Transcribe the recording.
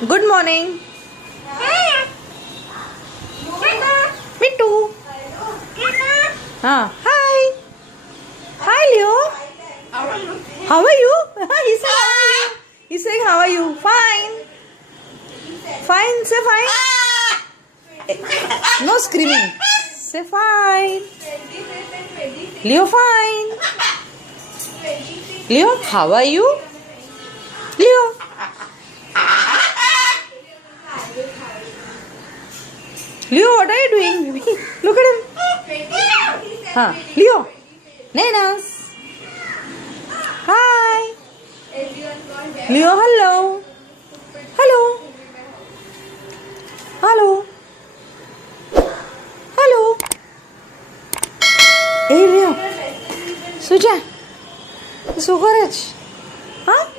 Good morning. Me too. Hi. Hi, Leo. How are you? He's saying how are you? Fine. Fine. Say fine. No screaming. Say fine. Leo, fine. Leo, how are you? Leo. Leo, what are you doing? Look at him. Leo. Nenas. Hi. Leo, hello. Hello. Hello. Hello. Hey, Leo. Suja. શું કરે છે?